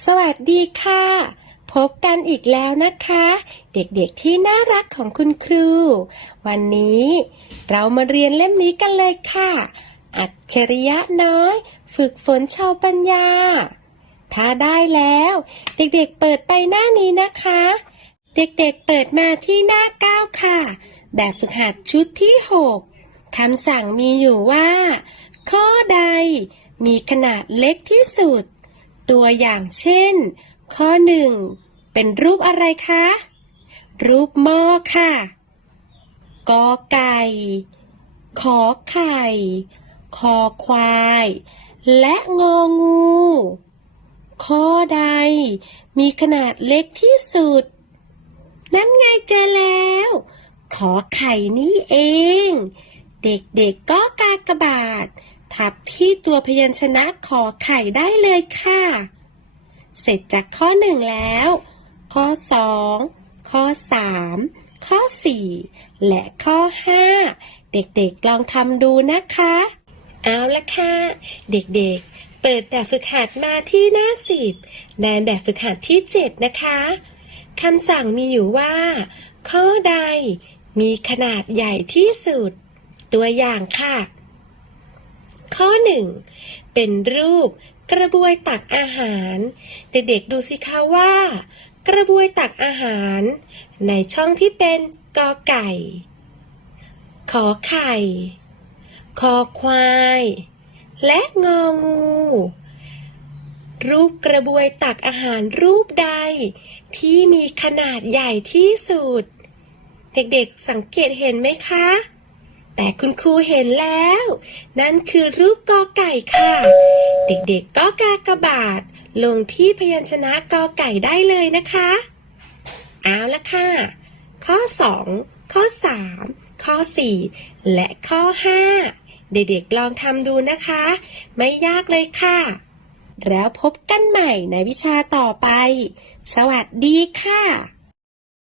สวัสดีค่ะ พบกันอีกแล้วนะคะ เด็กๆที่น่ารักของคุณครู วันนี้เรามาเรียนเล่มนี้กันเลยค่ะ อัจฉริยะน้อย ฝึกฝนชาวปัญญา ถ้าได้แล้ว เด็กๆเปิดไปหน้านี้นะคะ เด็กๆเปิดมาที่หน้าเก้าค่ะ แบบฝึกหัดชุดที่หกคำสั่งมีอยู่ว่า ข้อใดมีขนาดเล็กที่สุด ตัวอย่างเช่น ข้อหนึ่งเป็นรูปอะไรคะ รูปหม้อค่ะกอไก่ ขอไข่ คอควาย และงองู ข้อใด มีขนาดเล็กที่สุด นั่นไงเจอแล้ว ขอไข่นี่เอง เด็กๆก็กากระบาท ทับที่ตัวพยัญชนะขอไข่ได้เลยค่ะ เสร็จจากข้อหนึ่งแล้ว ข้อสองข้อสามข้อสี่และข้อห้าเด็กๆลองทำดูนะคะ เอาละค่ะ เด็กๆ เปิดแบบฝึกหัดมาที่หน้าสิบในแบบฝึกหัดที่เจ็ดนะคะคำสั่งมีอยู่ว่า ข้อใดมีขนาดใหญ่ที่สุด ตัวอย่างค่ะ ข้อหนึ่งเป็นรูปกระบวยตักอาหาร เด็กๆดูสิคะว่า กระบวยตักอาหาร ในช่องที่เป็นกอไก่ ขอไข่ คอควาย และงองู รูปกระบวยตักอาหารรูปใด ที่มีขนาดใหญ่ที่สุด เด็กๆสังเกตเห็นไหมคะ แต่คุณครูเห็นแล้ว นั่นคือรูปกอไก่ค่ะ เด็กๆก็กากระบาทลงที่พยัญชนะกอไก่ได้เลยนะคะ เอาละค่ะ ข้อ 2 ข้อ 3 ข้อ 4 และข้อ 5 เด็กๆลองทำดูนะคะ ไม่ยากเลยค่ะ แล้วพบกันใหม่ในวิชาต่อไป สวัสดีค่ะ